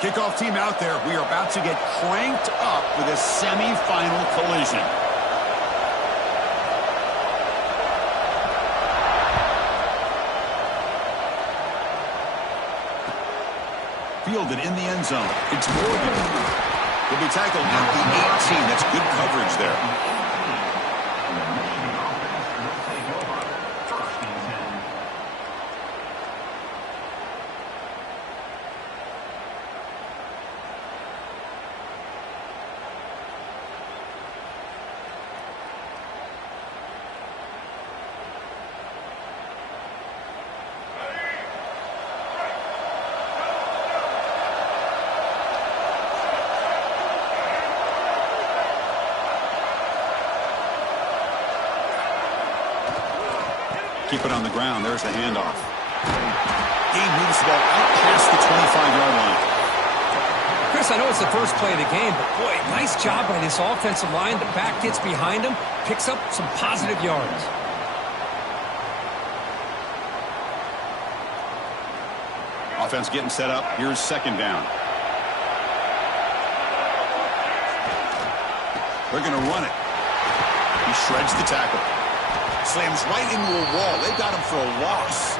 Kickoff team out there. We are about to get cranked up with a semi-final collision. Fielded in the end zone. It's Morgan. He'll be tackled at the 18. That's good coverage there. Keep it on the ground. There's the handoff. Game moves the ball out past the 25-yard line. Chris, I know it's the first play of the game, but boy, nice job by this offensive line. The back gets behind him, picks up some positive yards. Offense getting set up. Here's second down. They're going to run it. He shreds the tackle. Slams right into a wall. They got him for a loss.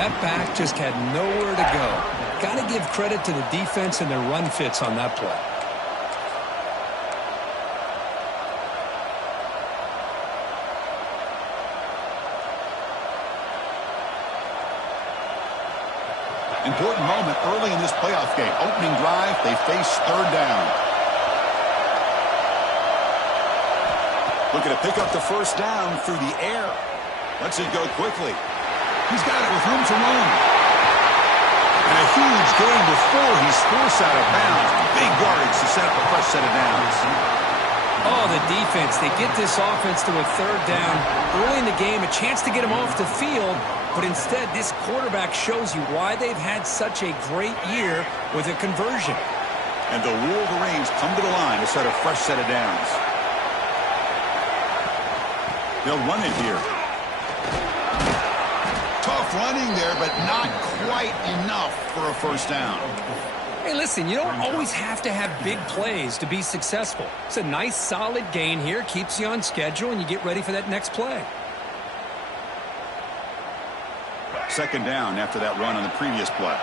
That back just had nowhere to go. Got to give credit to the defense and their run fits on that play. Important moment early in this playoff game. Opening drive, they face third down. Looking to pick up the first down through the air. Lets it go quickly. He's got it with room to run. And a huge gain before he's forced out of bounds. Big yardage to set up a fresh set of downs. Oh, the defense. They get this offense to a third down early in the game. A chance to get him off the field. But instead, this quarterback shows you why they've had such a great year with a conversion. And the Wolverines come to the line to set a fresh set of downs. They'll run it here. Tough running there, but not quite enough for a first down. Hey, listen, you don't always have to have big plays to be successful. It's a nice, solid gain here. Keeps you on schedule, and you get ready for that next play. Second down after that run on the previous play.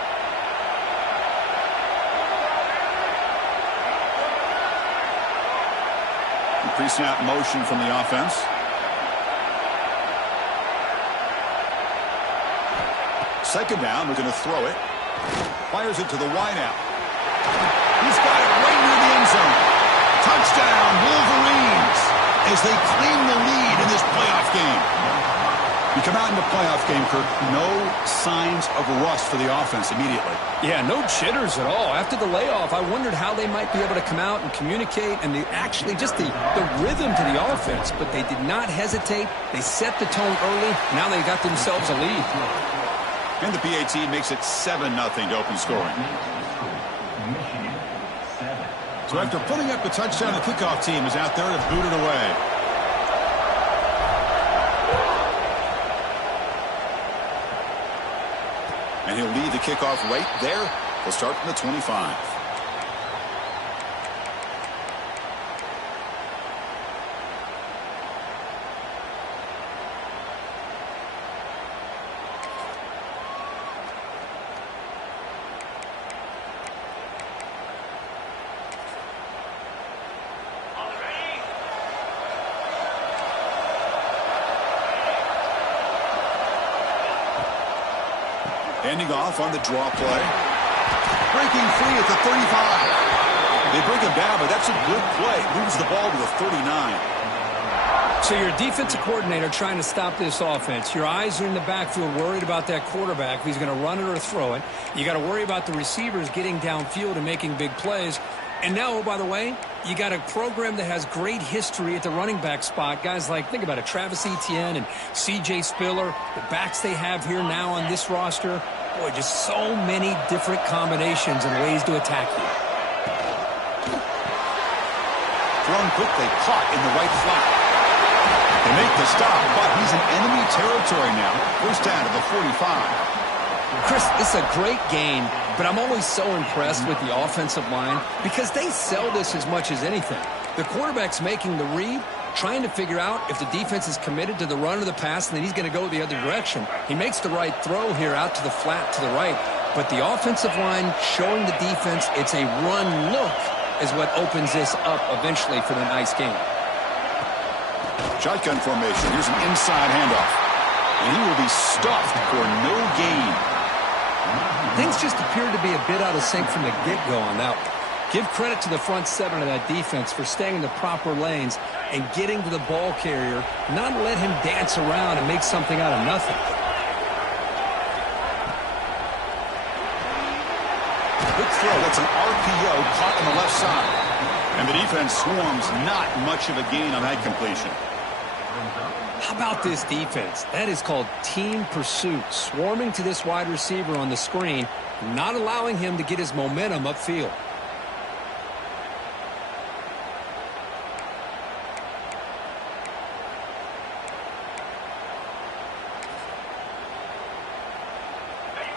Pre-snap motion from the offense. Second down, we're going to throw it. Fires it to the wideout. He's got it right near the end zone. Touchdown, Wolverines, as they claim the lead in this playoff game. You come out in the playoff game, Kirk, no signs of rust for the offense immediately. Yeah, no jitters at all. After the layoff, I wondered how they might be able to come out and communicate and actually just the rhythm to the offense, but they did not hesitate. They set the tone early. Now they got themselves a lead. And the PAT makes it 7-0 to open scoring. So after putting up the touchdown, the kickoff team is out there to boot it away. And he'll lead the kickoff right there. He'll start from the 25. Ending off on the draw play. Breaking free at the 35. They bring him down, but that's a good play. Moves the ball to the 39. So you're a defensive coordinator trying to stop this offense. Your eyes are in the backfield worried about that quarterback, who's going to run it or throw it. You got to worry about the receivers getting downfield and making big plays. And now, oh, by the way, you got a program that has great history at the running back spot. Guys like, think about it, Travis Etienne and C.J. Spiller, the backs they have here now on this roster. Boy, just so many different combinations and ways to attack you. Thrown quickly, caught in the right flat. They make the stop, but he's in enemy territory now. First down to the 45. Chris, this is a great game, but I'm always so impressed with the offensive line because they sell this as much as anything. The quarterback's making the read, trying to figure out if the defense is committed to the run or the pass, and then he's going to go the other direction. He makes the right throw here out to the flat to the right, but the offensive line showing the defense it's a run look is what opens this up eventually for the nice game. Shotgun formation. Here's an inside handoff. And he will be stuffed for no gain. Things just appeared to be a bit out of sync from the get-go on that one. Give credit to the front seven of that defense for staying in the proper lanes and getting to the ball carrier, not let him dance around and make something out of nothing. Good throw. That's an RPO caught on the left side. And the defense swarms not much of a gain on that completion. How about this defense? That is called team pursuit. Swarming to this wide receiver on the screen, not allowing him to get his momentum upfield.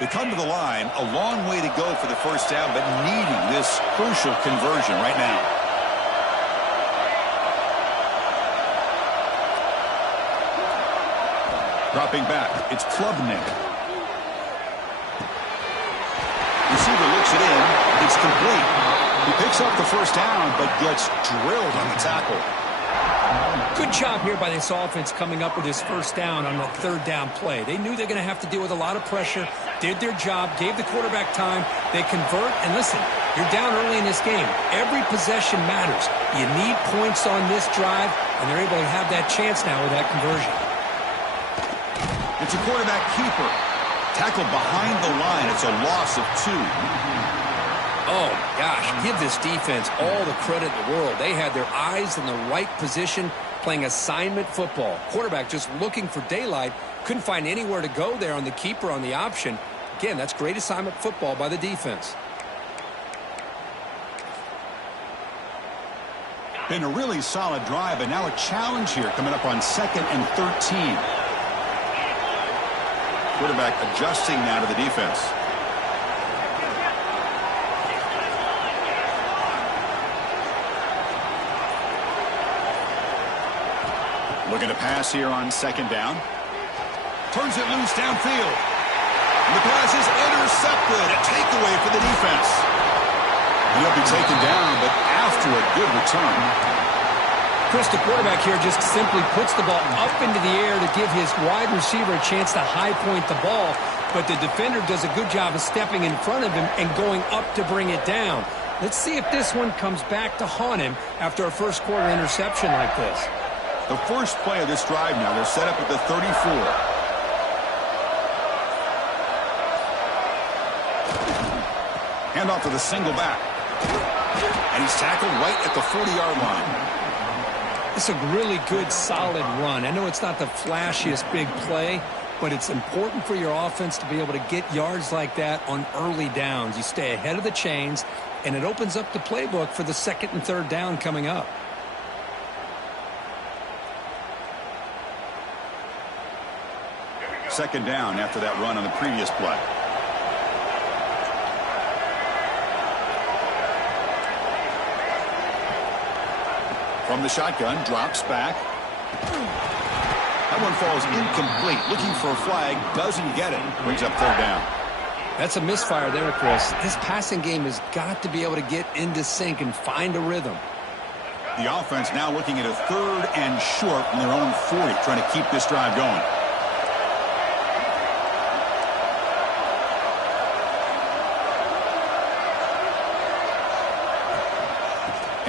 They come to the line, a long way to go for the first down, but needing this crucial conversion right now. Dropping back, it's Klubnik. Receiver looks it in, it's complete. He picks up the first down, but gets drilled on the tackle. Good job here by this offense coming up with his first down on the third down play. They knew they're going to have to deal with a lot of pressure, did their job, gave the quarterback time. They convert, and listen, you're down early in this game. Every possession matters. You need points on this drive, and they're able to have that chance now with that conversion. It's a quarterback keeper. Tackled behind the line. It's a loss of 2. Oh, gosh, give this defense all the credit in the world. They had their eyes in the right position, playing assignment football. Quarterback just looking for daylight. Couldn't find anywhere to go there on the keeper on the option. Again, that's great assignment football by the defense. Been a really solid drive, and now a challenge here coming up on 2nd and 13. Quarterback adjusting now to the defense. Looking to pass here on 2nd down. Turns it loose downfield. And the pass is intercepted. A takeaway for the defense. And he'll be taken down, but after a good return. Chris, the quarterback here just simply puts the ball up into the air to give his wide receiver a chance to high point the ball. But the defender does a good job of stepping in front of him and going up to bring it down. Let's see if this one comes back to haunt him after a first quarter interception like this. The first play of this drive now, they're set up at the 34. Hand off to the single back. And he's tackled right at the 40-yard line. It's a really good, solid run. I know it's not the flashiest big play, but it's important for your offense to be able to get yards like that on early downs. You stay ahead of the chains, and it opens up the playbook for the 2nd and 3rd down coming up. Second down after that run on the previous play. From the shotgun, drops back. That one falls incomplete. Looking for a flag, doesn't get it. Brings up 3rd down. That's a misfire there, Chris. This passing game has got to be able to get into sync and find a rhythm. The offense now looking at a 3rd and short from their own 40, trying to keep this drive going.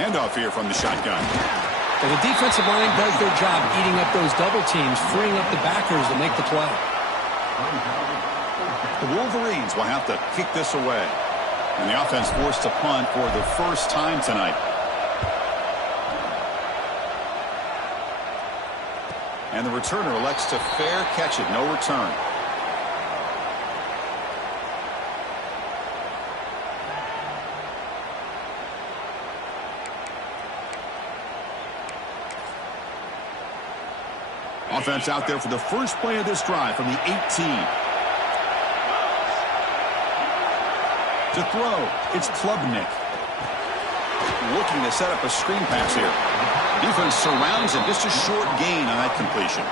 Handoff here from the shotgun. Well, the defensive line does their job eating up those double teams, freeing up the backers to make the play. The Wolverines will have to kick this away. And the offense forced to punt for the first time tonight. And the returner elects to fair catch it. No return. Offense out there for the first play of this drive from the 18. To throw, it's Klubnik. Looking to set up a screen pass here. Defense surrounds him. Just a short gain on that completion.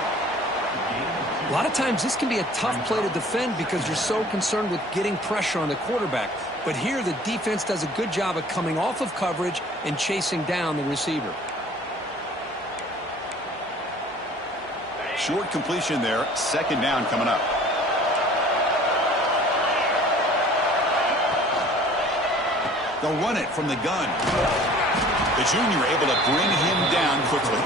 A lot of times this can be a tough play to defend because you're so concerned with getting pressure on the quarterback. But here the defense does a good job of coming off of coverage and chasing down the receiver. Short completion there. Second down coming up. They'll run it from the gun. The junior able to bring him down quickly.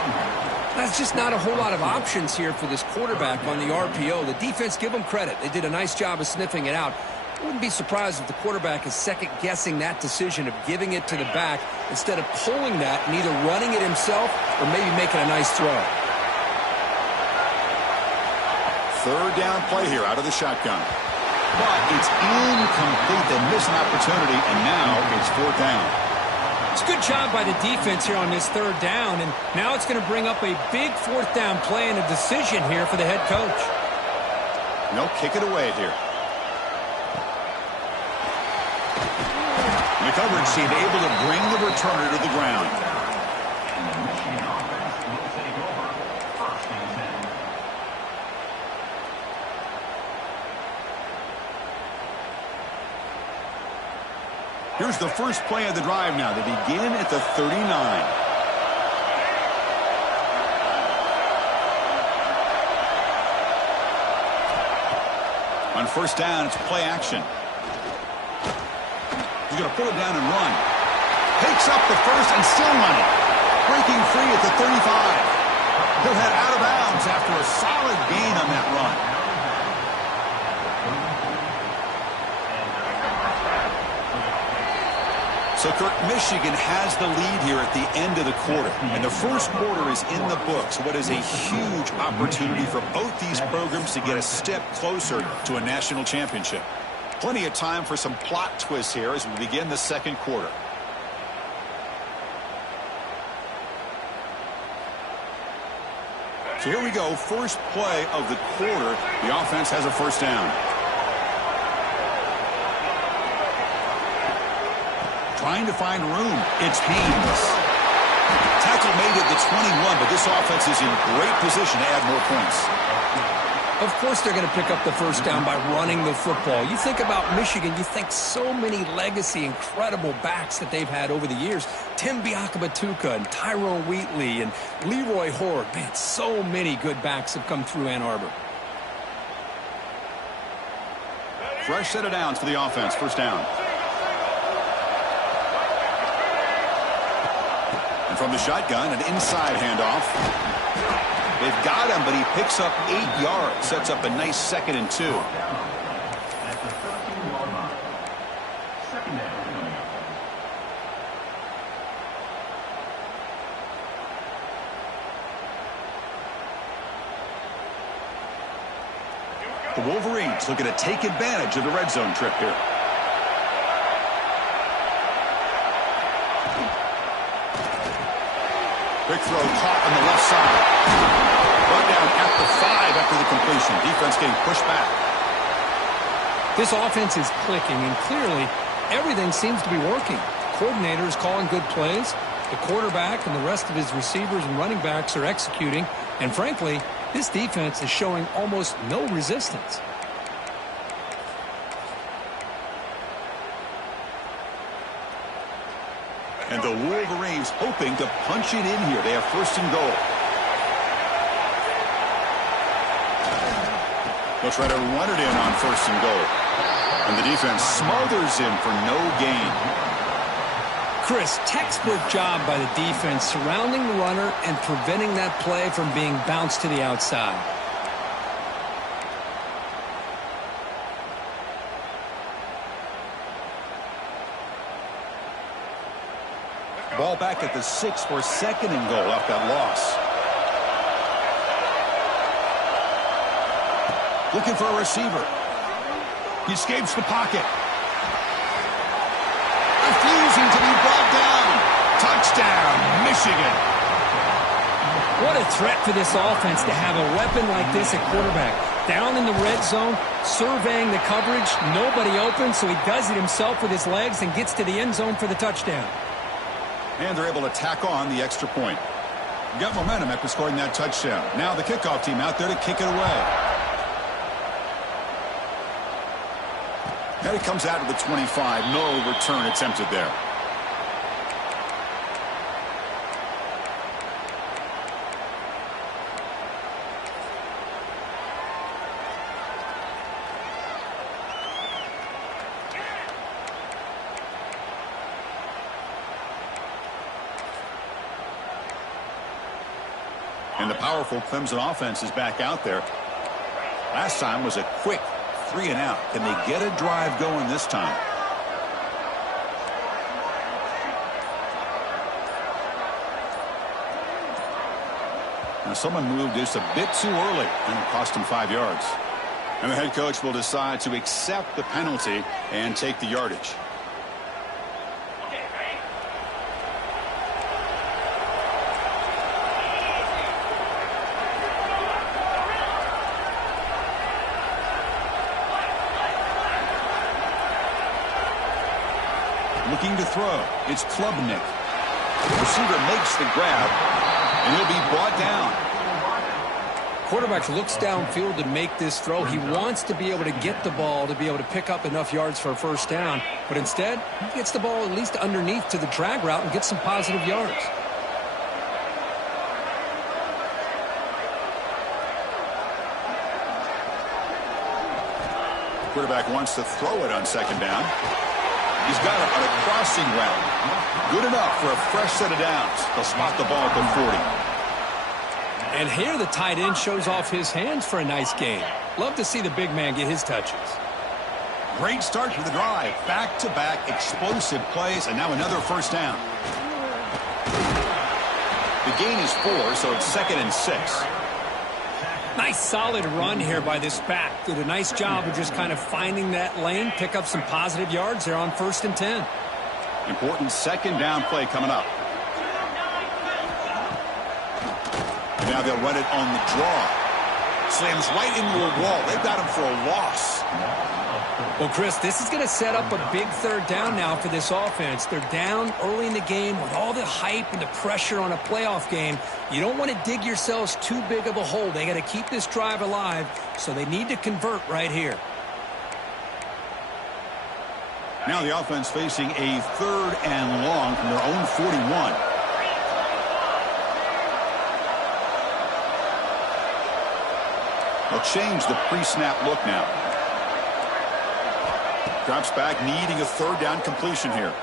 That's just not a whole lot of options here for this quarterback on the RPO. The defense, give them credit. They did a nice job of sniffing it out. I wouldn't be surprised if the quarterback is second-guessing that decision of giving it to the back instead of pulling that and either running it himself or maybe making a nice throw. Third down play here out of the shotgun. But it's incomplete. They miss an opportunity, and now it's fourth down. It's a good job by the defense here on this third down, and now it's going to bring up a big fourth down play and a decision here for the head coach. No, kick it away here. The coverage team able to bring the returner to the ground. Here's the first play of the drive now. They begin at the 39. On first down, it's play action. He's going to pull it down and run. Takes up the first and still running. Breaking free at the 35. He'll head out of bounds after a solid gain on that run. So, Kirk, Michigan has the lead here at the end of the quarter. And the first quarter is in the books. What is a huge opportunity for both these programs to get a step closer to a national championship. Plenty of time for some plot twists here as we begin the second quarter. So here we go. First play of the quarter. The offense has a first down. Trying to find room. It's Haynes. Tackle made at the 21, but this offense is in great position to add more points. Of course they're going to pick up the first down by running the football. You think about Michigan, you think so many legacy, incredible backs that they've had over the years. Tim Biakabatuka and Tyrone Wheatley and Leroy Horde. Man, so many good backs have come through Ann Arbor. Fresh set of downs for the offense. First down. And from the shotgun, an inside handoff. They've got him, but he picks up 8 yards. Sets up a nice 2nd and 2. The Wolverines looking to take advantage of the red zone trip here. Big throw caught on the left side. Brought down at the 5 after the completion. Defense getting pushed back. This offense is clicking, and clearly everything seems to be working. The coordinator is calling good plays. The quarterback and the rest of his receivers and running backs are executing. And frankly, this defense is showing almost no resistance. And the Wolverines hoping to punch it in here. They have first and goal. They'll try to run it in on first and goal. And the defense smothers him for no gain. Chris, textbook job by the defense surrounding the runner and preventing that play from being bounced to the outside. Ball back at the 6 for second and goal off that loss. Looking for a receiver. He escapes the pocket. Refusing to be brought down. Touchdown, Michigan. What a threat for this offense to have a weapon like this at quarterback. Down in the red zone, surveying the coverage, nobody open, so he does it himself with his legs and gets to the end zone for the touchdown. And they're able to tack on the extra point. Got momentum after scoring that touchdown. Now the kickoff team out there to kick it away. And it comes out to the 25. No return attempted there. And the powerful Clemson offense is back out there. Last time was a quick 3-and-out. Can they get a drive going this time? Now someone moved just a bit too early, and it cost him 5 yards. And the head coach will decide to accept the penalty and take the yardage. Looking to throw. It's Klubnik. The receiver makes the grab, and he'll be brought down. Quarterback looks downfield to make this throw. He wants to be able to get the ball to be able to pick up enough yards for a first down. But instead, he gets the ball at least underneath to the drag route and gets some positive yards. Quarterback wants to throw it on second down. He's got it on a crossing route. Good enough for a fresh set of downs. They'll spot the ball at the 40. And here the tight end shows off his hands for a nice gain. Love to see the big man get his touches. Great start to the drive. Back-to-back explosive plays, and now another first down. The gain is 4, so it's 2nd and 6. Nice solid run here by this back. Did a nice job of just kind of finding that lane, pick up some positive yards there on 1st and 10. Important second down play coming up. And now they'll run it on the draw. Slams right into a wall. They've got him for a loss. Well, Chris, this is going to set up a big third down now for this offense. They're down early in the game with all the hype and the pressure on a playoff game. You don't want to dig yourselves too big of a hole. They got to keep this drive alive, so they need to convert right here. Now the offense facing a 3rd and long from their own 41. They'll change the pre-snap look now. Drops back, needing a 3rd down completion here.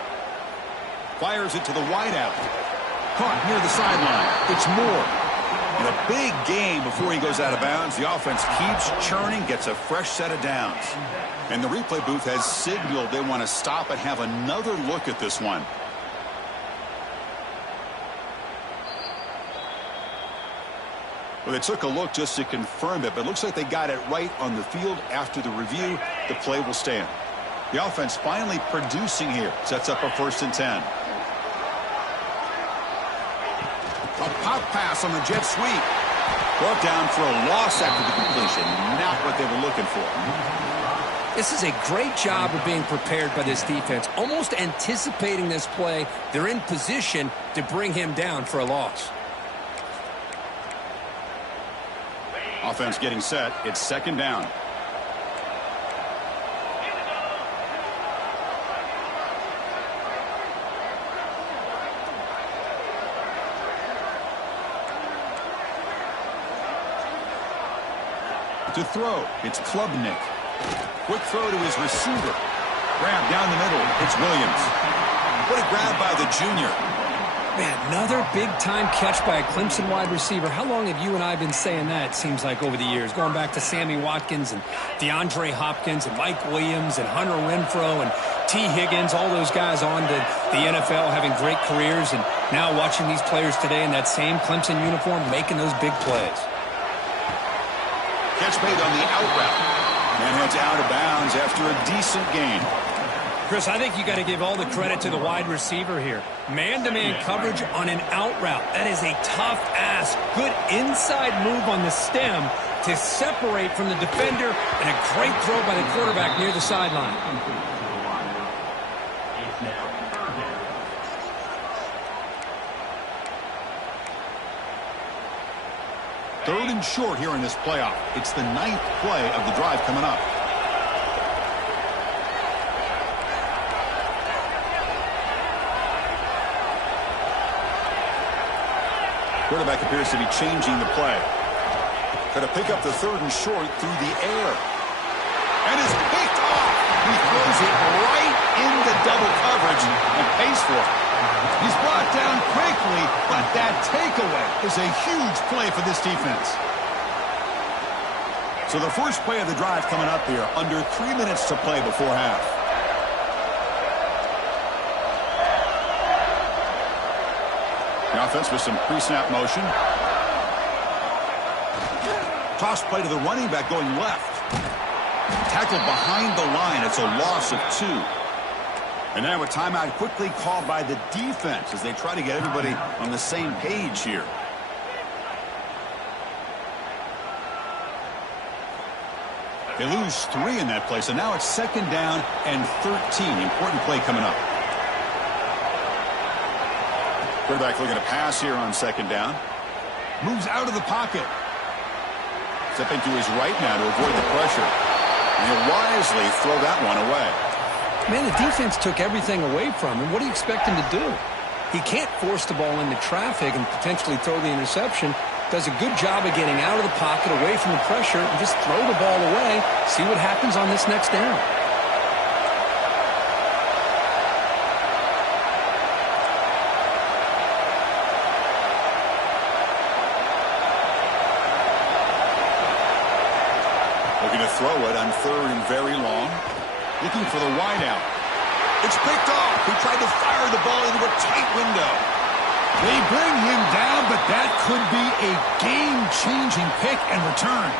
Fires it to the wideout. Caught near the sideline. It's Moore. And a big gain before he goes out of bounds. The offense keeps churning, gets a fresh set of downs. And the replay booth has signaled they want to stop and have another look at this one. Well, they took a look just to confirm it, but it looks like they got it right on the field. After the review, the play will stand. The offense finally producing here. Sets up a 1st and 10. A pop pass on the jet sweep. Brought down for a loss after the completion. Not what they were looking for. This is a great job of being prepared by this defense. Almost anticipating this play. They're in position to bring him down for a loss. Offense getting set. It's 2nd down. To throw, it's Klubnik. Quick throw to his receiver. Grab down the middle. It's Williams. What a grab by the junior. Man, another big-time catch by a Clemson wide receiver. How long have you and I been saying that, it seems like, over the years? Going back to Sammy Watkins and DeAndre Hopkins and Mike Williams and Hunter Renfrow and T. Higgins, all those guys on to the NFL having great careers, and now watching these players today in that same Clemson uniform making those big plays. Catch made on the out route. And heads out of bounds after a decent gain. Chris, I think you got to give all the credit to the wide receiver here. Man-to-man coverage on an out route. That is a tough ask. Good inside move on the stem to separate from the defender, and a great throw by the quarterback near the sideline. Third and short here in this playoff. It's the 9th play of the drive coming up. Quarterback appears to be changing the play. Going to pick up the third and short through the air. And is picked off. He throws it right into double coverage and pays for it. He's brought down quickly, but that takeaway is a huge play for this defense. So the first play of the drive coming up here, under 3 minutes to play before half. The offense with some pre-snap motion. Toss play to the running back going left. Tackled behind the line. It's a loss of 2. And now a timeout quickly called by the defense as they try to get everybody on the same page here. They lose 3 in that play, so now it's 2nd down and 13. Important play coming up. Quarterback looking to pass here on 2nd down. Moves out of the pocket. Stepping to his right now to avoid the pressure. And he'll wisely throw that one away. Man, the defense took everything away from him. What do you expect him to do? He can't force the ball into traffic and potentially throw the interception. Does a good job of getting out of the pocket, away from the pressure, and just throw the ball away. See what happens on this next down. Looking to throw it on 3rd and very long. Looking for the wide out. It's picked off. He tried to fire the ball into a tight window. They bring him down, but that could be a game-changing pick and return.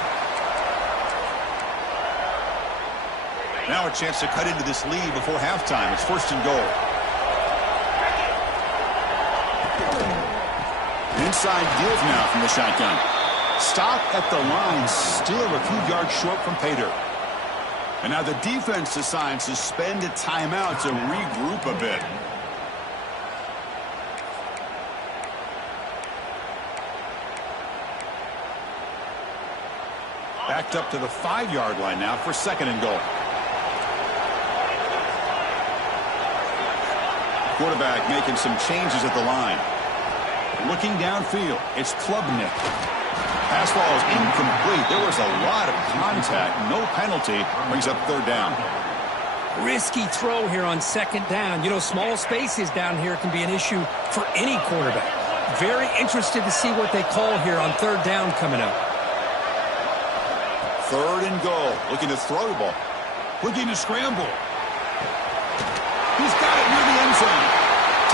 Now a chance to cut into this lead before halftime. It's 1st and goal. Inside deals now from the shotgun. Stop at the line, still a few yards short from pay dirt. And now the defense decides to spend a timeout to regroup a bit. Backed up to the 5-yard line now for 2nd and goal. Quarterback making some changes at the line. Looking downfield, it's Klubnik. Pass ball is incomplete. There was a lot of contact. No penalty. Brings up 3rd down. Risky throw here on 2nd down. You know, small spaces down here can be an issue for any quarterback. Very interested to see what they call here on 3rd down coming up. 3rd and goal. Looking to throw the ball. Looking to scramble. He's got it near the end zone.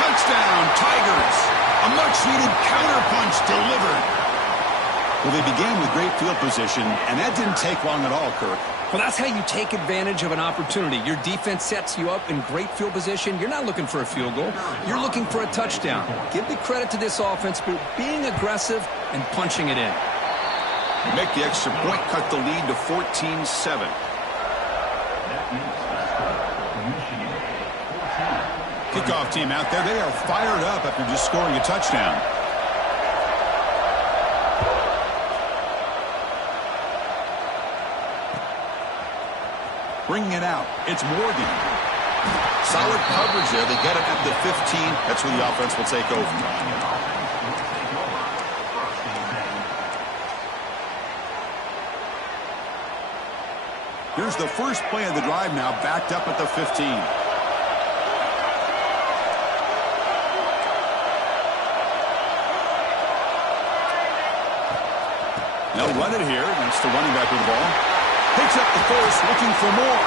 Touchdown, Tigers. A much-needed counterpunch delivered. Well, they began with great field position, and that didn't take long at all, Kirk. Well, that's how you take advantage of an opportunity. Your defense sets you up in great field position. You're not looking for a field goal. You're looking for a touchdown. Give the credit to this offense for being aggressive and punching it in. Make the extra point, cut the lead to 14-7. Kickoff team out there. They are fired up after just scoring a touchdown. Bringing it out. It's Morgan. Solid coverage there. They get it at the 15. That's where the offense will take over. Here's the first play of the drive now, backed up at the 15. They'll run it here. That's the running back with the ball. Picks up the first, looking for more.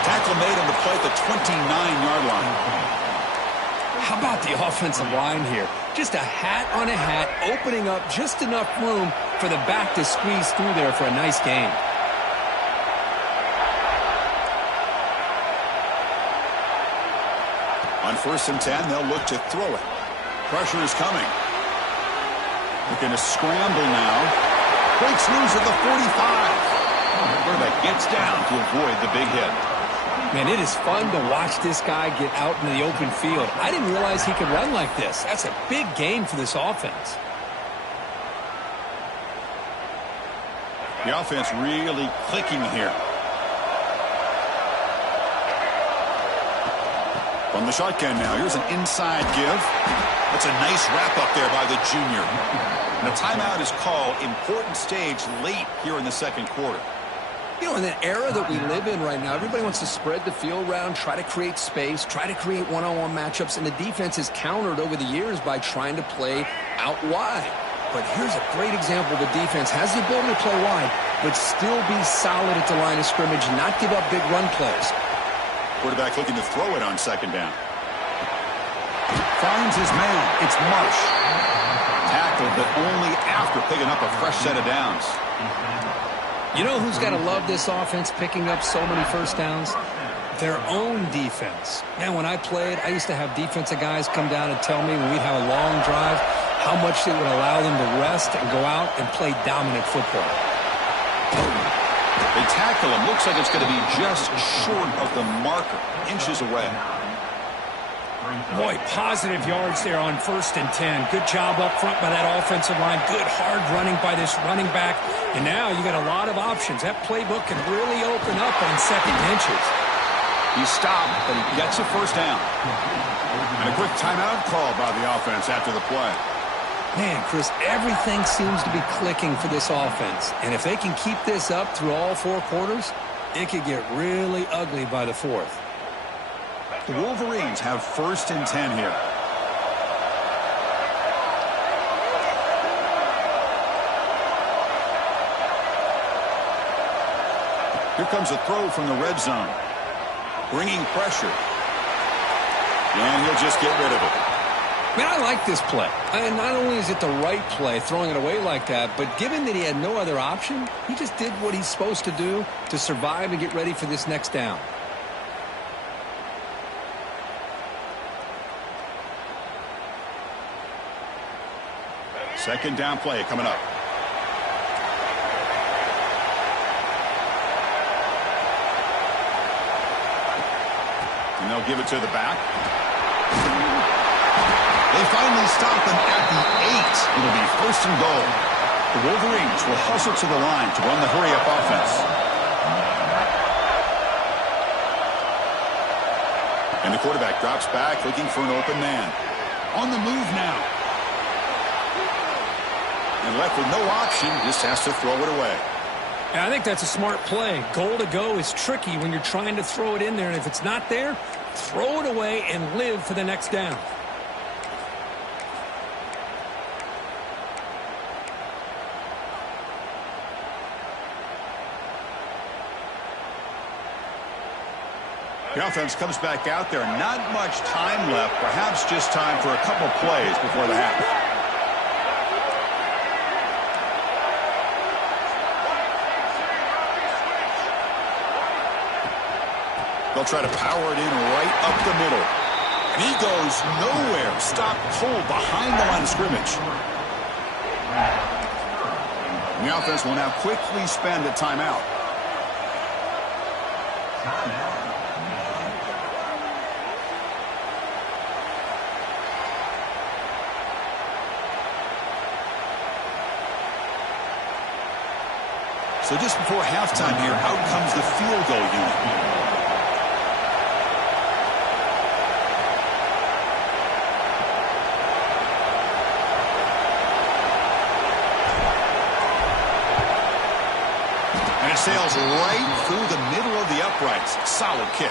Tackle made on the play at the 29-yard line. How about the offensive line here? Just a hat on a hat, opening up just enough room for the back to squeeze through there for a nice gain. On 1st and 10, they'll look to throw it. Pressure is coming. Looking to scramble now. Breaks loose at the 45. Quarterback gets down to avoid the big hit. Man, it is fun to watch this guy get out into the open field. I didn't realize he could run like this. That's a big gain for this offense. The offense really clicking here. From the shotgun now, here's an inside give. That's a nice wrap up there by the junior. And a timeout is called. Important stage late here in the second quarter. You know, in the era that we live in right now, everybody wants to spread the field around, try to create space, try to create one-on-one matchups, and the defense is countered over the years by trying to play out wide. But here's a great example. The defense has the ability to play wide, but still be solid at the line of scrimmage, not give up big run plays. Quarterback looking to throw it on second down. Finds his man. It's Marsh. Tackled, but only after picking up a fresh set of downs. You know who's got to love this offense picking up so many first downs? Their own defense. Man, when I played, I used to have defensive guys come down and tell me when we'd have a long drive how much it would allow them to rest and go out and play dominant football. They tackle him. Looks like it's going to be just short of the marker. Inches away. Boy, positive yards there on 1st and 10. Good job up front by that offensive line. Good hard running by this running back. And now you got a lot of options. That playbook can really open up on 2nd and inches. He stopped, but he gets a first down. And a quick timeout call by the offense after the play. Man, Chris, everything seems to be clicking for this offense. And if they can keep this up through all 4 quarters, it could get really ugly by the 4th. The Wolverines have 1st and 10 here. Here comes a throw from the red zone. Bringing pressure. And he'll just get rid of it. Man, I like this play. And not only is it the right play, throwing it away like that, but given that he had no other option, he just did what he's supposed to do to survive and get ready for this next down. Second down play coming up. And they'll give it to the back. They finally stop them at the 8. It'll be 1st and goal. The Wolverines will hustle to the line to run the hurry-up offense. And the quarterback drops back looking for an open man. On the move now. And left with no option, just has to throw it away. Yeah, I think that's a smart play. Goal to go is tricky when you're trying to throw it in there, and if it's not there, throw it away and live for the next down. The offense comes back out there. Not much time left. Perhaps just time for a couple plays before the half. They'll try to power it in right up the middle. And he goes nowhere. Stopped cold behind the line of scrimmage. And the offense will now quickly spend a timeout. So just before halftime here, out comes the field goal unit. And it sails right through the middle of the uprights. Solid kick.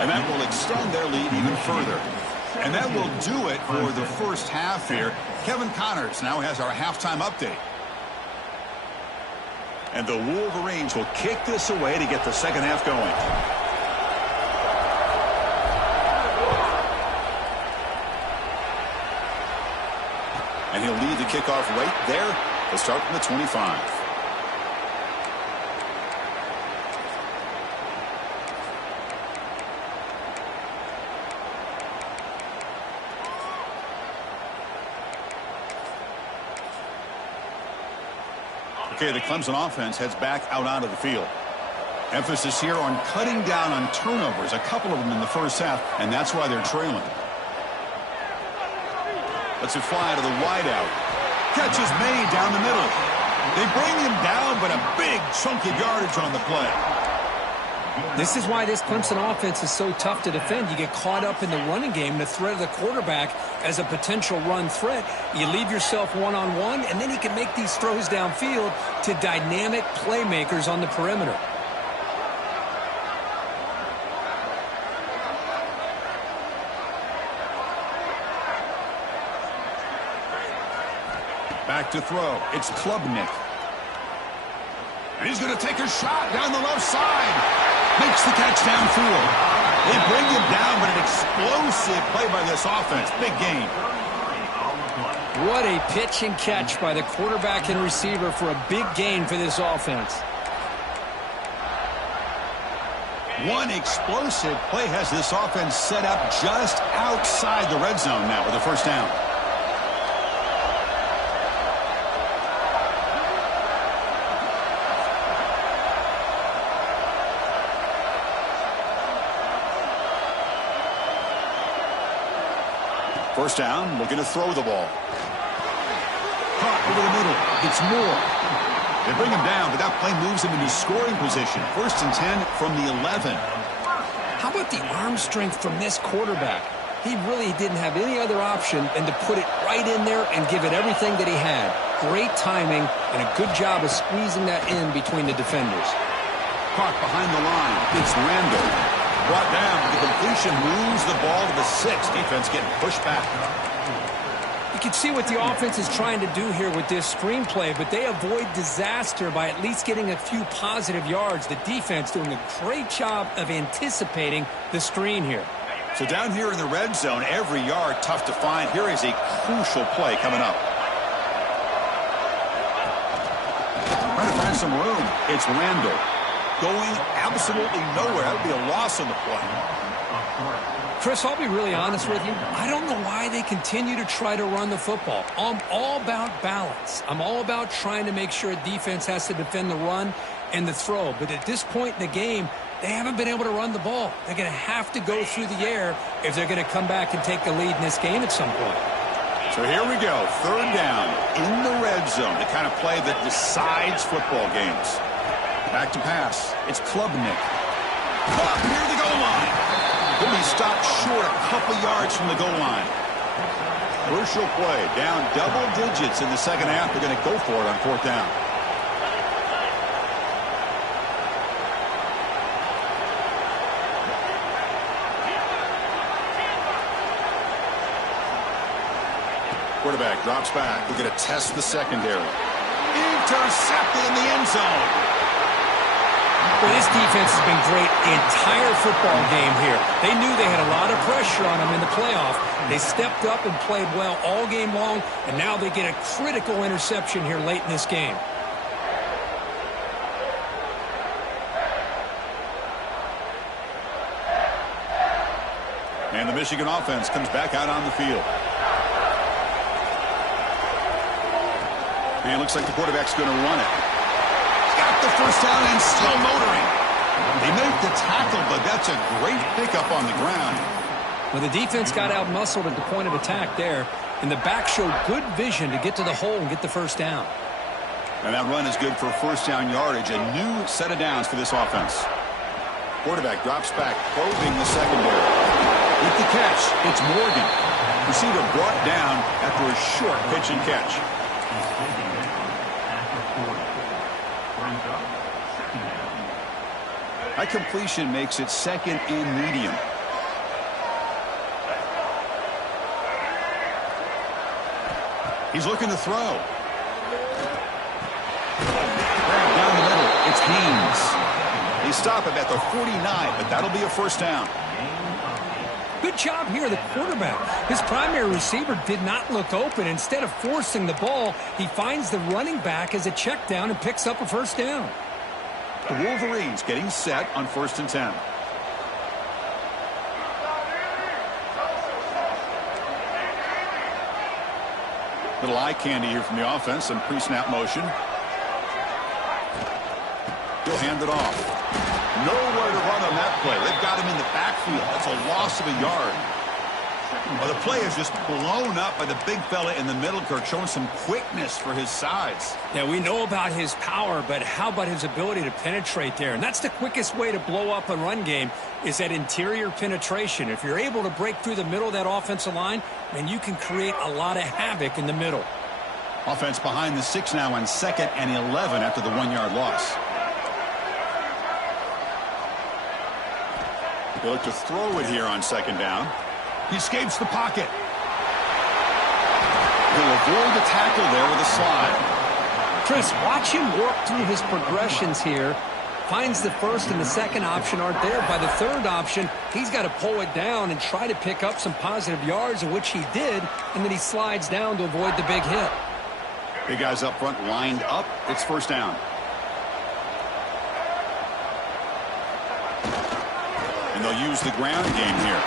And that will extend their lead even further. And that will do it for the first half here. Kevin Connors now has our halftime update. And the Wolverines will kick this away to get the second half going. And he'll lead the kickoff right there. They'll start from the 25. Okay, the Clemson offense heads back out onto the field. Emphasis here on cutting down on turnovers, a couple of them in the first half, and that's why they're trailing. Lets it fly to the wideout. Catch is made down the middle. They bring him down, but a big chunk of yardage on the play. This is why this Clemson offense is so tough to defend. You get caught up in the running game, the threat of the quarterback as a potential run threat. You leave yourself one-on-one, and then he can make these throws downfield to dynamic playmakers on the perimeter. Back to throw. It's Klubnik. And he's going to take a shot down the left side. Makes the catch downfield. They bring him down, but an explosive play by this offense. Big gain. What a pitch and catch by the quarterback and receiver for a big gain for this offense. One explosive play has this offense set up just outside the red zone now with a first down. First down, looking to throw the ball. Caught over the middle. It's Moore. They bring him down, but that play moves him into scoring position. First and 10 from the 11. How about the arm strength from this quarterback? He really didn't have any other option than to put it right in there and give it everything that he had. Great timing and a good job of squeezing that in between the defenders. Caught behind the line. It's Randall. Brought down. The completion moves the ball to the 6. Defense getting pushed back. You can see what the offense is trying to do here with this screenplay, but they avoid disaster by at least getting a few positive yards. The defense doing a great job of anticipating the screen here. So down here in the red zone, every yard tough to find. Here is a crucial play coming up. Trying to find some room. It's Randall. Going absolutely nowhere. That would be a loss on the play. Chris, I'll be really honest with you. I don't know why they continue to try to run the football. I'm all about balance. I'm all about trying to make sure a defense has to defend the run and the throw. But at this point in the game, they haven't been able to run the ball. They're going to have to go through the air if they're going to come back and take the lead in this game at some point. So here we go. Third down in the red zone. The kind of play that decides football games. Back to pass. It's Klubnik. Up near the goal line. He'll be stopped short a couple yards from the goal line. Crucial play. Down double digits in the second half. They're going to go for it on fourth down. Quarterback drops back. We're going to test the secondary. Intercepted in the end zone. Well, this defense has been great the entire football game here. They knew they had a lot of pressure on them in the playoff. They stepped up and played well all game long, and now they get a critical interception here late in this game. And the Michigan offense comes back out on the field. And it looks like the quarterback's going to run it. Got the first down and still motoring. They make the tackle, but that's a great pickup on the ground. Well, the defense got out-muscled at the point of attack there, and the back showed good vision to get to the hole and get the first down. And that run is good for first down yardage, a new set of downs for this offense. Quarterback drops back, probing the secondary. With the catch, it's Morgan. Receiver brought down after a short pitch and catch. That completion makes it second and medium. He's looking to throw. Down the middle, it's Haynes. They stop him at the 49, but that'll be a first down. Good job here, the quarterback. His primary receiver did not look open. Instead of forcing the ball, he finds the running back as a check down and picks up a first down. The Wolverines getting set on first and 10. Little eye candy here from the offense, some pre-snap motion. He'll hand it off. Nowhere to run on that play. They've got him in the backfield. That's a loss of a yard. Well, the play is just blown up by the big fella in the middle, Kirk, showing some quickness for his size. Yeah, we know about his power, but how about his ability to penetrate there? And that's the quickest way to blow up a run game is that interior penetration. If you're able to break through the middle of that offensive line, then you can create a lot of havoc in the middle. Offense behind the 6 now on 2nd and 11 after the 1-yard loss. They look to throw it here on 2nd down. He escapes the pocket. He'll avoid the tackle there with a slide. Chris, watch him work through his progressions here. Finds the first and the second option aren't there. By the third option, he's got to pull it down and try to pick up some positive yards, which he did, and then he slides down to avoid the big hit. Big guys up front lined up. It's 1st down. And they'll use the ground game here.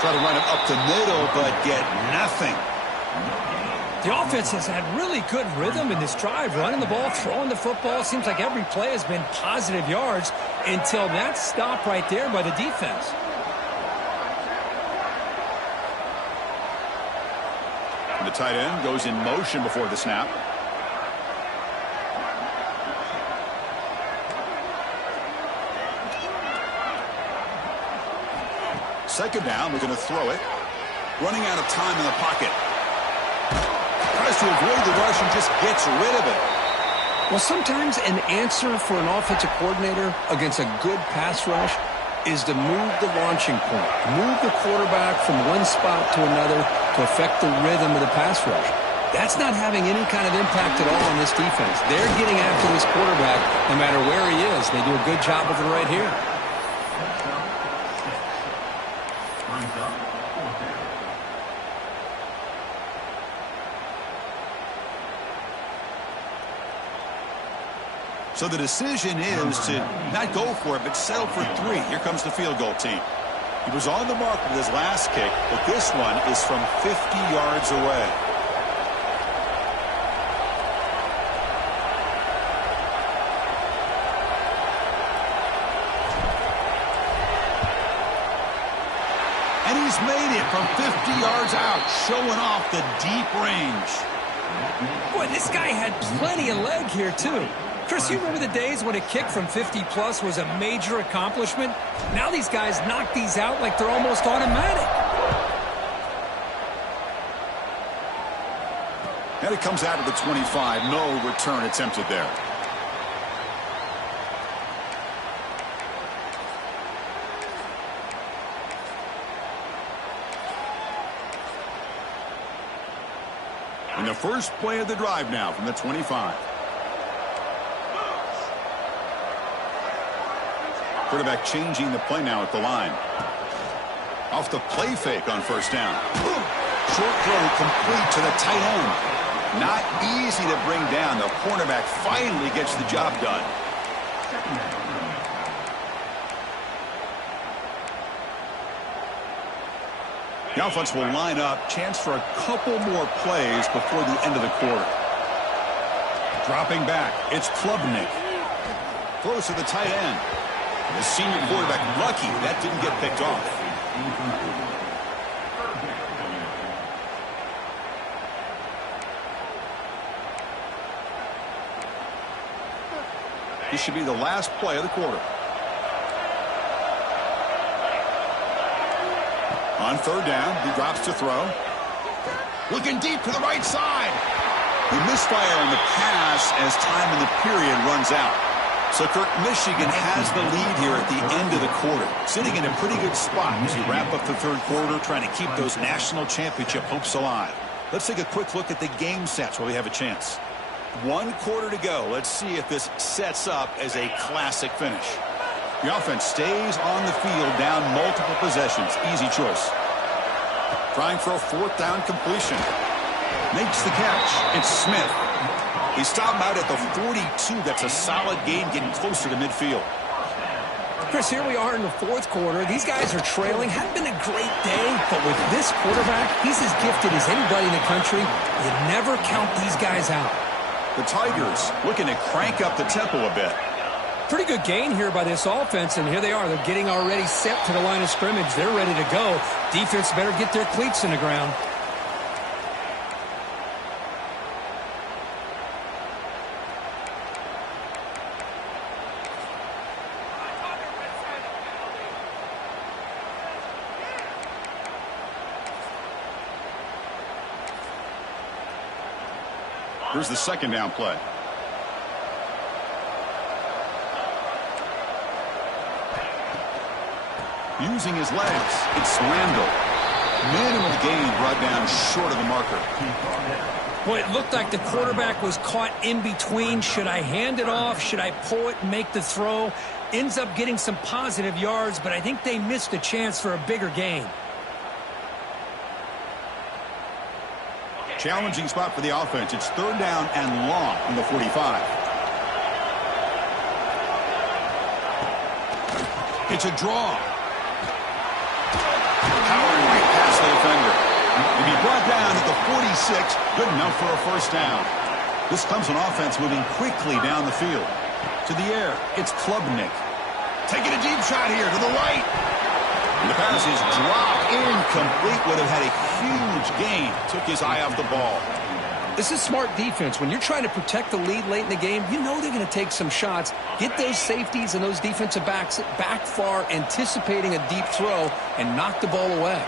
Try to run it up the middle, but get nothing. The offense has had really good rhythm in this drive, running the ball, throwing the football. Seems like every play has been positive yards until that stop right there by the defense. And the tight end goes in motion before the snap. Second down, we're going to throw it. Running out of time in the pocket. Tries to avoid the rush and just gets rid of it. Well, sometimes an answer for an offensive coordinator against a good pass rush is to move the launching point. Move the quarterback from one spot to another to affect the rhythm of the pass rush. That's not having any kind of impact at all on this defense. They're getting after this quarterback no matter where he is. They do a good job of it right here. So the decision is to not go for it, but settle for 3. Here comes the field goal team. He was on the mark with his last kick, but this one is from 50 yards away. And he's made it from 50 yards out, showing off the deep range. Boy, this guy had plenty of leg here, too. Chris, you remember the days when a kick from 50-plus was a major accomplishment? Now these guys knock these out like they're almost automatic. And it comes out of the 25. No return attempted there. And the first play of the drive now from the 25. Quarterback changing the play now at the line. Off the play fake on 1st down. Short throw complete to the tight end. Not easy to bring down. The cornerback finally gets the job done. The offense will line up. Chance for a couple more plays before the end of the quarter. Dropping back. It's Klubnik. Throws to the tight end. The senior quarterback lucky that didn't get picked off. This should be the last play of the quarter. On 3rd down, he drops to throw. Looking deep to the right side. He misfire on the pass as time in the period runs out. So, Kirk, Michigan has the lead here at the end of the quarter. Sitting in a pretty good spot as you wrap up the 3rd quarter, trying to keep those national championship hopes alive. Let's take a quick look at the game sets while we have a chance. 1 quarter to go. Let's see if this sets up as a classic finish. The offense stays on the field down multiple possessions. Easy choice. Trying for a 4th down completion. Makes the catch. It's Smith. He stopped out at the 42. That's a solid gain, getting closer to midfield. Chris, here we are in the 4th quarter. These guys are trailing. Hadn't been a great day, but with this quarterback, he's as gifted as anybody in the country. You never count these guys out. The Tigers looking to crank up the tempo a bit. Pretty good gain here by this offense, and here they are. They're getting already set to the line of scrimmage. They're ready to go. Defense better get their cleats in the ground. Here's the second down play. Using his legs, it's Randall. Minimal gain brought down short of the marker. Boy, it looked like the quarterback was caught in between. Should I hand it off? Should I pull it and make the throw? Ends up getting some positive yards, but I think they missed a chance for a bigger gain. Challenging spot for the offense. It's third down and long from the 45. It's a draw. Powering right past the defender. To be brought down at the 46, good enough for a first down. This Clemson offense moving quickly down the field. To the air, it's Klubnik. Taking a deep shot here to the right. And the pass is dropped. Incomplete. Would have had a huge gain. Took his eye off the ball. This is smart defense. When you're trying to protect the lead late in the game, you know they're going to take some shots. Get those safeties and those defensive backs back far, anticipating a deep throw, and knock the ball away.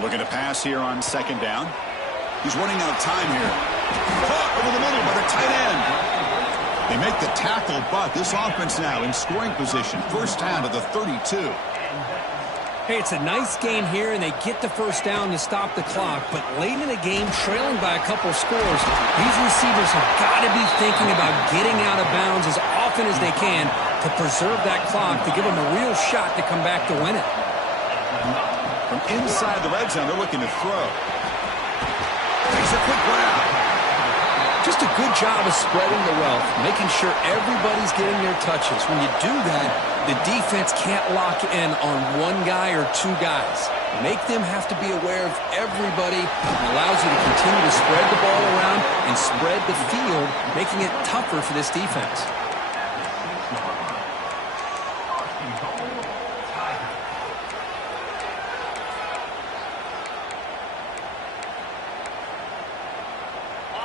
Looking to pass here on second down. He's running out of time here. Caught over the middle by the tight end. They make the tackle, but this offense now in scoring position. First down to the 32. Hey, it's a nice gain here, and they get the first down to stop the clock. But late in the game, trailing by a couple scores, these receivers have got to be thinking about getting out of bounds as often as they can to preserve that clock, to give them a real shot to come back to win it. From inside the red zone, they're looking to throw. Makes a quick grab. Just a good job of spreading the wealth, making sure everybody's getting their touches. When you do that, the defense can't lock in on one guy or two guys. Make them have to be aware of everybody, and allows you to continue to spread the ball around and spread the field, making it tougher for this defense.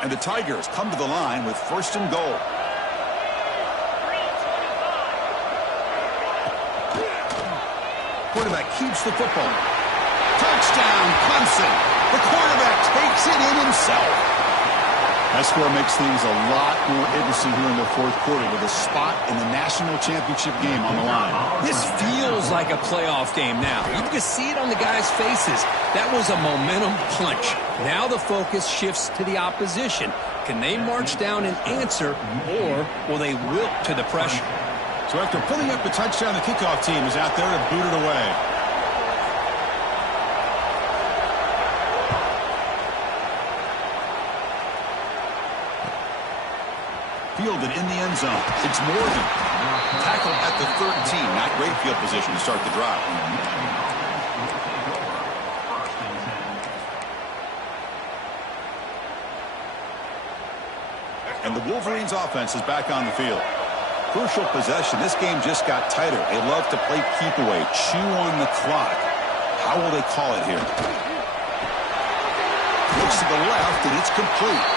And the Tigers come to the line with first and goal. Quarterback keeps the football. Touchdown, Clemson. The quarterback takes it in himself. That score makes things a lot more interesting here in the fourth quarter with a spot in the national championship game on the line. This feels like a playoff game now. You can see it on the guys' faces. That was a momentum punch. Now the focus shifts to the opposition. Can they march down and answer, or will they wilt to the pressure? So after pulling up the touchdown, the kickoff team is out there to boot it away. Fielded in the end zone. It's Morgan. Tackled at the 13. Not great field position to start the drive. And the Wolverines offense is back on the field. Crucial possession. This game just got tighter. They love to play keep away, chew on the clock. How will they call it here? Looks to the left, and it's complete.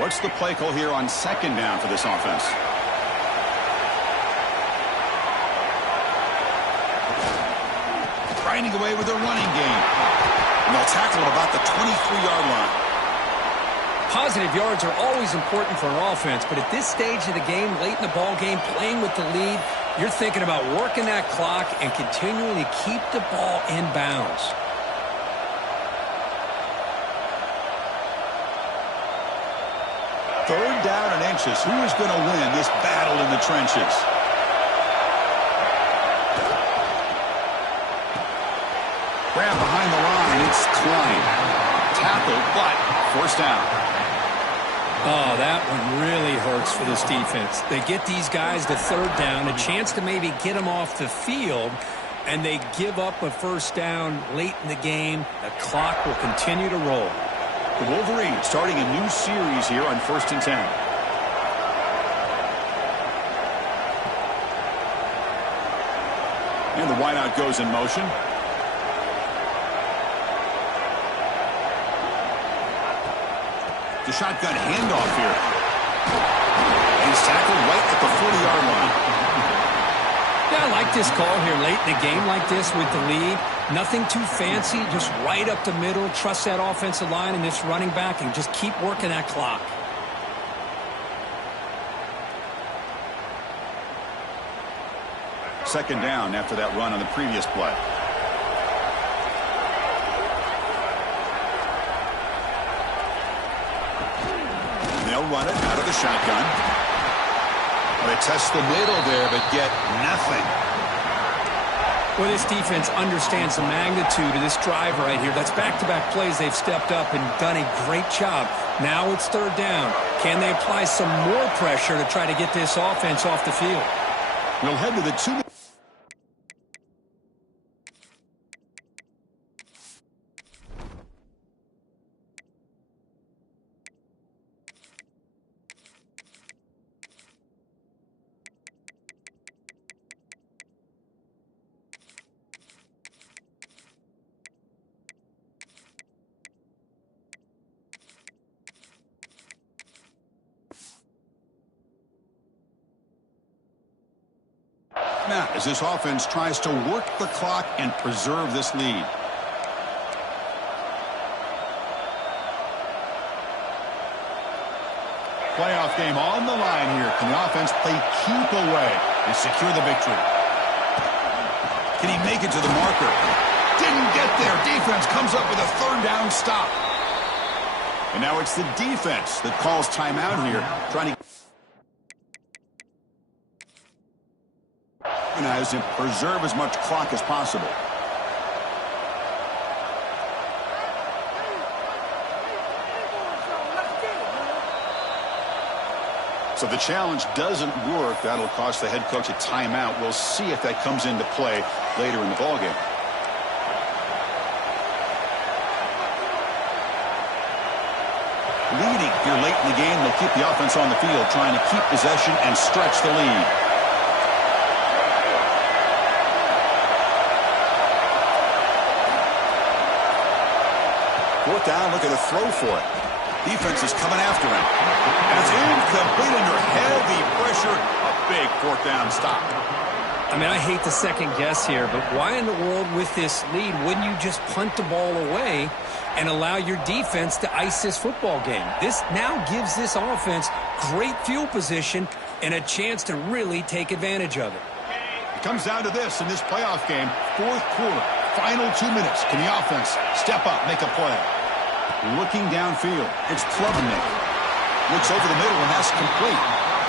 What's the play call here on second down for this offense? Grinding away with their running game. And they'll tackle at about the 23-yard line. Positive yards are always important for an offense, but at this stage of the game, late in the ball game, playing with the lead, you're thinking about working that clock and continuing to keep the ball in bounds. Third down and inches. Who is going to win this battle in the trenches? Grab behind the line. It's Klein. Tackled, but first down. Oh, that one really hurts for this defense. They get these guys to third down, a chance to maybe get them off the field, And they give up a first down late in the game. The clock will continue to roll. The Wolverines starting a new series here on 1st and 10. And the wideout goes in motion. The shotgun handoff here. He's tackled right at the 40-yard line. Yeah, I like this call here late in a game like this with the lead. Nothing too fancy, just right up the middle. Trust that offensive line and this running back and just keep working that clock. Second down after that run on the previous play. They'll run it out of the shotgun. They test the middle there, but get nothing. Well, this defense understands the magnitude of this drive right here. That's back-to-back plays. They've stepped up and done a great job. Now it's third down. Can they apply some more pressure to try to get this offense off the field? We'll head to the 2. As this offense tries to work the clock and preserve this lead. Playoff game on the line here. Can the offense play keep away and secure the victory? Can he make it to the marker? Didn't get there. Defense comes up with a third down stop. And now it's the defense that calls timeout here, trying to and preserve as much clock as possible. So the challenge doesn't work. That'll cost the head coach a timeout. We'll see if that comes into play later in the ballgame. Leading here late in the game, they'll keep the offense on the field, trying to keep possession and stretch the lead. Fourth down, look at a throw for it. Defense is coming after him. And it's incomplete under heavy pressure. A big fourth down stop. I mean, I hate to second guess here, but why in the world with this lead wouldn't you just punt the ball away and allow your defense to ice this football game? This now gives this offense great field position and a chance to really take advantage of it. It comes down to this in this playoff game. Fourth quarter, final 2 minutes. Can the offense step up, make a play? Looking downfield, it's Klubnik. Looks over the middle, and that's complete.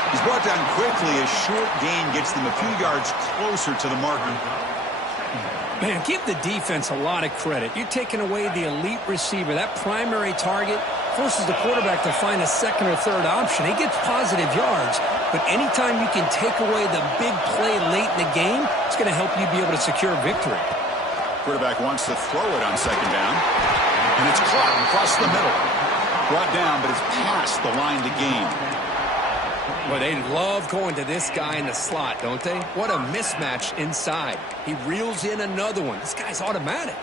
He's brought down quickly. A short gain gets them a few yards closer to the marker. Man, give the defense a lot of credit. You're taking away the elite receiver. That primary target forces the quarterback to find a second or third option. He gets positive yards, but anytime you can take away the big play late in the game, it's going to help you be able to secure victory. Quarterback wants to throw it on second down. And it's caught across the middle. Brought down, but it's past the line to gain. Well, they love going to this guy in the slot, don't they? What a mismatch inside. He reels in another one. This guy's automatic.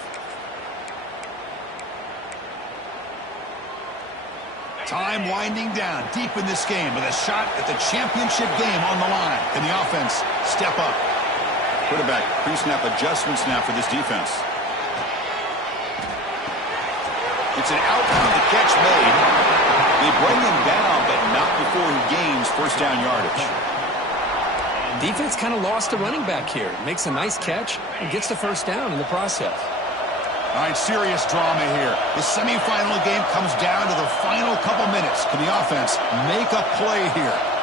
Time winding down deep in this game with a shot at the championship game on the line. Can the offense step up? Quarterback pre-snap adjustments now for this defense. It's an outbound catch made. They bring him down, but not before he gains first down yardage. Defense kind of lost the running back here. Makes a nice catch and gets the first down in the process. All right, serious drama here. The semifinal game comes down to the final couple minutes. Can the offense make a play here?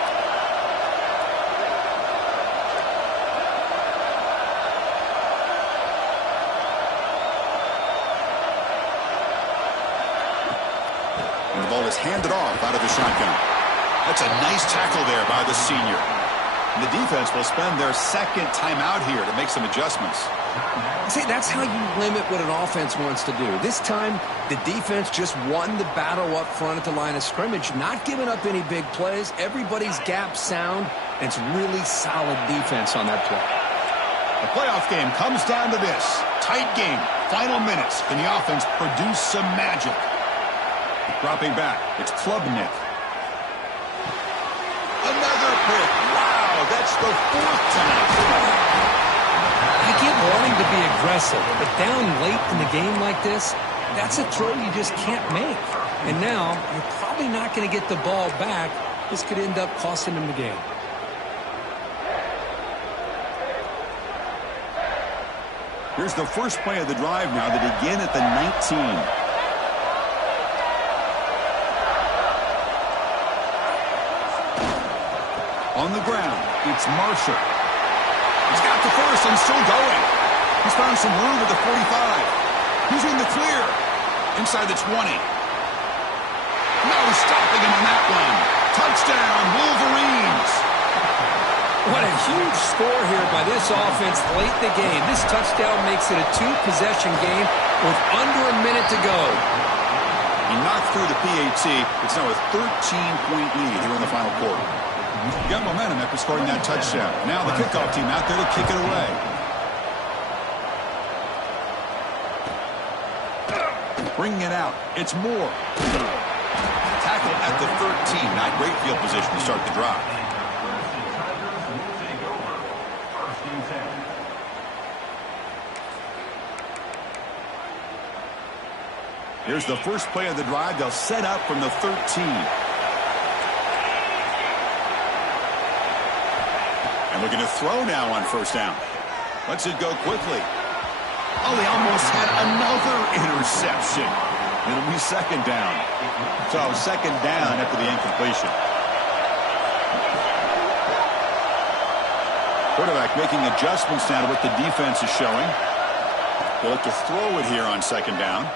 Is handed off out of the shotgun. That's a nice tackle there by the senior. The defense will spend their second timeout here to make some adjustments. See, that's how you limit what an offense wants to do. This time, the defense just won the battle up front at the line of scrimmage, not giving up any big plays. Everybody's gap sound, and it's really solid defense on that play. The playoff game comes down to this. Tight game, final minutes. Can the offense produce some magic? Dropping back, it's Klubnik. Another pick. Wow, that's the fourth tonight. I get wanting to be aggressive, but down late in the game like this, that's a throw you just can't make. And now, you're probably not going to get the ball back. This could end up costing them the game. Here's the first play of the drive now to begin at the 19. On the ground, it's Marshall. He's got the first and still going. He's found some room at the 45. He's in the clear. Inside the 20. No stopping him on that one. Touchdown, Wolverines. What a huge score here by this offense late in the game. This touchdown makes it a two-possession game with under a minute to go. He knocked through the PAT. It's now a 13-point lead here in the final quarter. Got momentum after scoring that touchdown. Now the kickoff team out there to kick it away. Bringing it out. It's Moore. Tackle at the 13. Not great field position to start the drive. Here's the first play of the drive. They'll set up from the 13. And looking to throw now on first down. Lets it go quickly. Oh, they almost had another interception. It'll be second down. So second down after the incompletion. Quarterback making adjustments now to what the defense is showing. They'll look to throw it here on second down.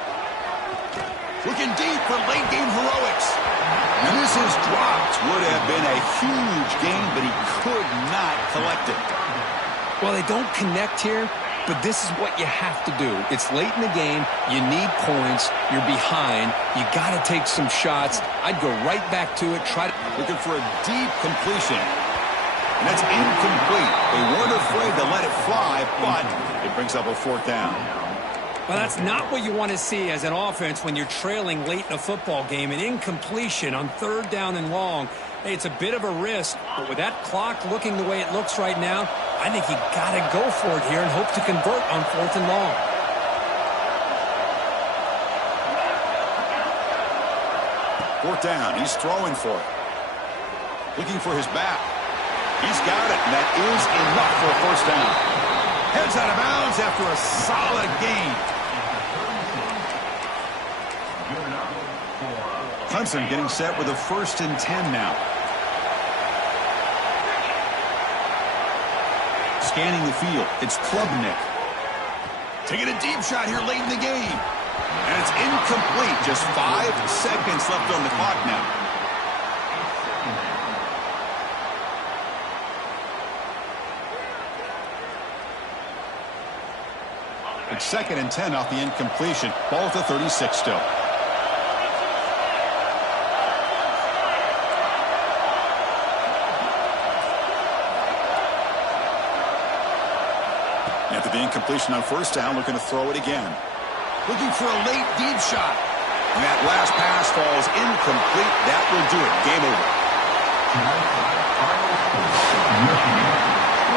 Looking deep for late game heroics. And this is dropped. Would have been a huge game, but he could not collect it. Well, they don't connect here, but this is what you have to do. It's late in the game. You need points. You're behind. You got to take some shots. I'd go right back to it. Looking for a deep completion. And that's incomplete. They weren't afraid to let it fly, but it brings up a fourth down. Well, that's not what you want to see as an offense when you're trailing late in a football game. An incompletion on third down and long. Hey, it's a bit of a risk, but with that clock looking the way it looks right now, I think you got to go for it here and hope to convert on fourth and long. Fourth down. He's throwing for it. Looking for his back. He's got it, and that is enough for a first down. Heads out of bounds after a solid gain. Clemson getting set with a 1st and 10 now. Scanning the field, it's Klubnik. Taking a deep shot here late in the game. And it's incomplete. Just 5 seconds left on the clock now. It's 2nd and 10 off the incompletion. Ball at the 36 still. After the incompletion on first down, looking to throw it again. Looking for a late deep shot. And that last pass falls incomplete. That will do it. Game over.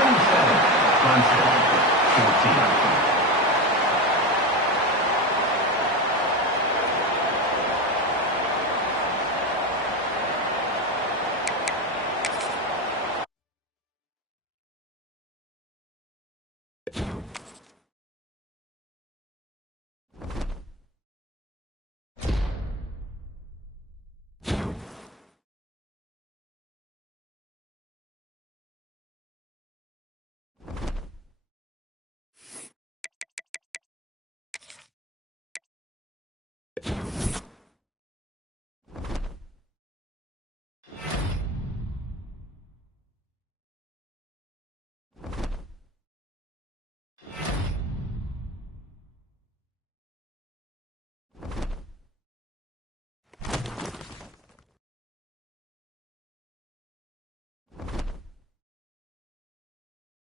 27, 14.